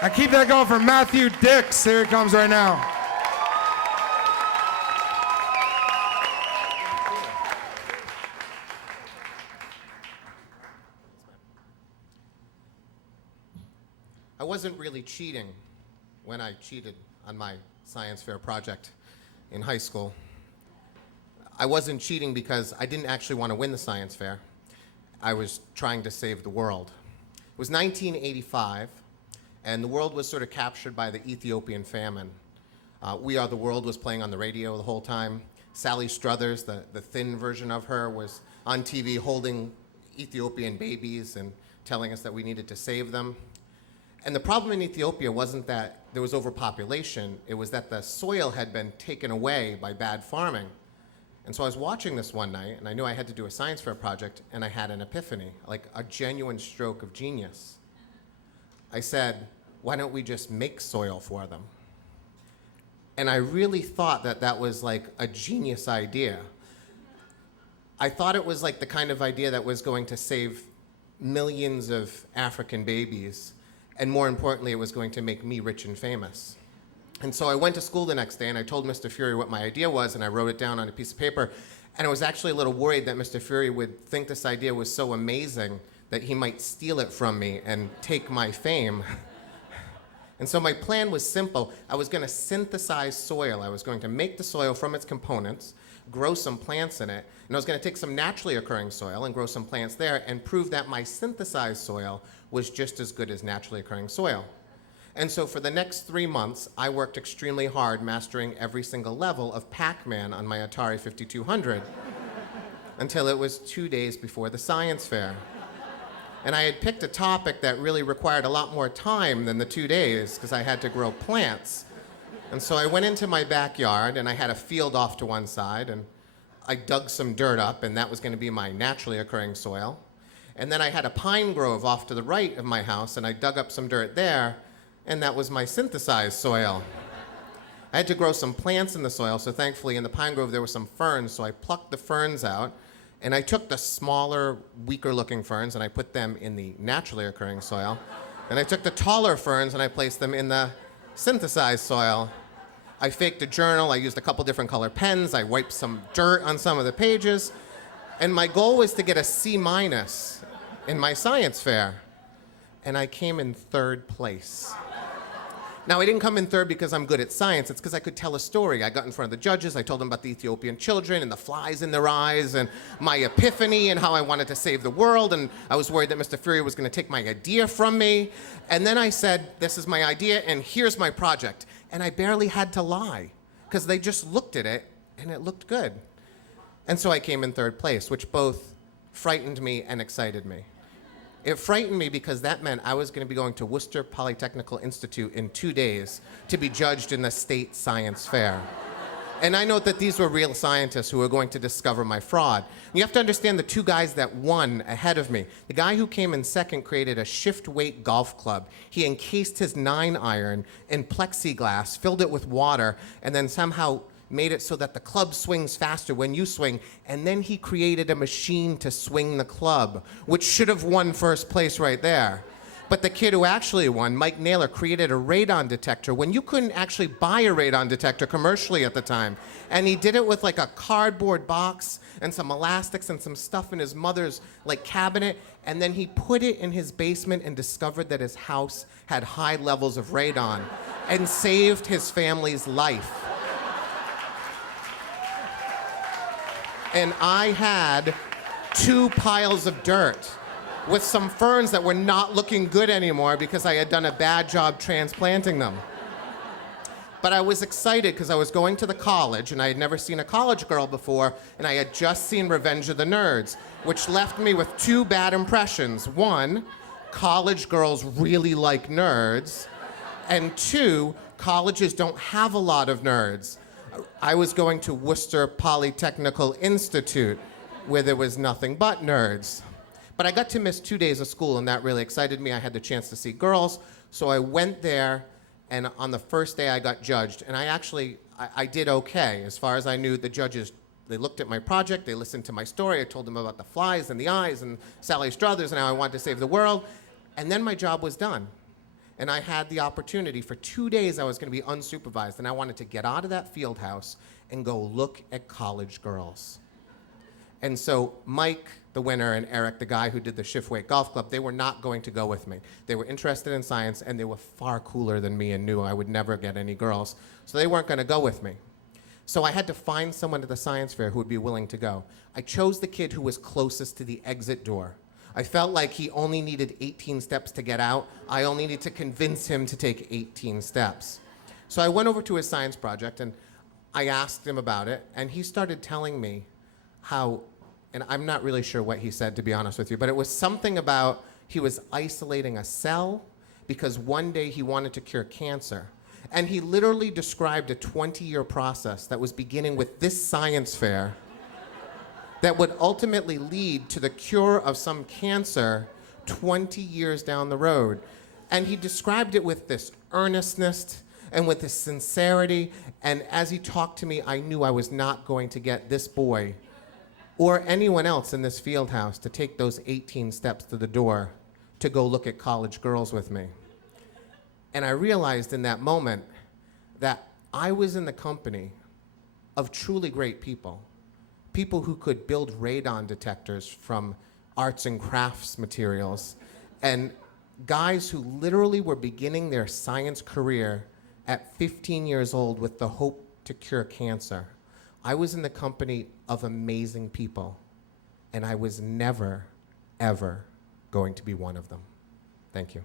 And keep that going for Matthew Dix. Here he comes right now. I wasn't really cheating when I cheated on my science fair project in high school. I wasn't cheating because I didn't actually want to win the science fair. I was trying to save the world. It was 1985, and the world was sort of captured by the Ethiopian famine. We Are the World was playing on the radio the whole time. Sally Struthers, the thin version of her, was on TV holding Ethiopian babies and telling us that we needed to save them. And the problem in Ethiopia wasn't that there was overpopulation, it was that the soil had been taken away by bad farming. And so I was watching this one night, and I knew I had to do a science fair project, and I had an epiphany, like a genuine stroke of genius. I said, why don't we just make soil for them? And I really thought that that was like a genius idea. I thought it was like the kind of idea that was going to save millions of African babies, and more importantly, it was going to make me rich and famous. And so I went to school the next day, and I told Mr. Fury what my idea was, and I wrote it down on a piece of paper. And I was actually a little worried that Mr. Fury would think this idea was so amazing that he might steal it from me and take my fame. And so my plan was simple. I was going to synthesize soil. I was going to make the soil from its components, grow some plants in it, and I was going to take some naturally occurring soil and grow some plants there and prove that my synthesized soil was just as good as naturally occurring soil. And so for the next 3 months, I worked extremely hard mastering every single level of Pac-Man on my Atari 5200 until it was 2 days before the science fair. And I had picked a topic that really required a lot more time than the 2 days because I had to grow plants. And so I went into my backyard, and I had a field off to one side, and I dug some dirt up, and that was going to be my naturally occurring soil. And then I had a pine grove off to the right of my house, and I dug up some dirt there, and that was my synthesized soil. I had to grow some plants in the soil, so thankfully in the pine grove there were some ferns, so I plucked the ferns out, and I took the smaller, weaker-looking ferns, and I put them in the naturally occurring soil. And I took the taller ferns, and I placed them in the synthesized soil. I faked a journal, I used a couple different color pens, I wiped some dirt on some of the pages, and my goal was to get a C- in my science fair. And I came in 3rd place. Now, I didn't come in 3rd because I'm good at science. It's because I could tell a story. I got in front of the judges. I told them about the Ethiopian children and the flies in their eyes and my epiphany and how I wanted to save the world. And I was worried that Mr. Fury was going to take my idea from me. And then I said, this is my idea, and here's my project. And I barely had to lie because they just looked at it, and it looked good. And so I came in 3rd place, which both frightened me and excited me. It frightened me because that meant I was going to be going to Worcester Polytechnical Institute in 2 days to be judged in the state science fair. And I know that these were real scientists who were going to discover my fraud. You have to understand the 2 guys that won ahead of me. The guy who came in 2nd created a shift-weight golf club. He encased his 9-iron in plexiglass, filled it with water, and then somehow made it so that the club swings faster when you swing, and then he created a machine to swing the club, which should have won 1st place right there. But the kid who actually won, Mike Naylor, created a radon detector when you couldn't actually buy a radon detector commercially at the time. And he did it with like a cardboard box and some elastics and some stuff in his mother's like cabinet, and then he put it in his basement and discovered that his house had high levels of radon and saved his family's life. And I had 2 piles of dirt with some ferns that were not looking good anymore because I had done a bad job transplanting them. But I was excited because I was going to the college, and I had never seen a college girl before, and I had just seen Revenge of the Nerds, which left me with 2 bad impressions. 1, college girls really like nerds, and 2, colleges don't have a lot of nerds. I was going to Worcester Polytechnical Institute, where there was nothing but nerds. But I got to miss 2 days of school, and that really excited me. I had the chance to see girls, so I went there, and on the first day I got judged, and I did okay. As far as I knew, the judges, they looked at my project, they listened to my story, I told them about the flies and the eyes and Sally Struthers and how I wanted to save the world, and then my job was done. And I had the opportunity for 2 days I was going to be unsupervised, and I wanted to get out of that field house and go look at college girls. And so Mike, the winner, and Eric, the guy who did the Shiftweight Golf Club, they were not going to go with me. They were interested in science, and they were far cooler than me and knew I would never get any girls. So they weren't going to go with me. So I had to find someone at the science fair who would be willing to go. I chose the kid who was closest to the exit door. I felt like he only needed 18 steps to get out. I only needed to convince him to take 18 steps. So I went over to his science project, and I asked him about it, and he started telling me how, and I'm not really sure what he said, to be honest with you, but it was something about he was isolating a cell because one day he wanted to cure cancer. And he literally described a 20-year process that was beginning with this science fair that would ultimately lead to the cure of some cancer 20 years down the road. And he described it with this earnestness and with this sincerity. And as he talked to me, I knew I was not going to get this boy or anyone else in this field house to take those 18 steps to the door to go look at college girls with me. And I realized in that moment that I was in the company of truly great people. People who could build radon detectors from arts and crafts materials, and guys who literally were beginning their science career at 15 years old with the hope to cure cancer. I was in the company of amazing people, and I was never, ever going to be one of them. Thank you.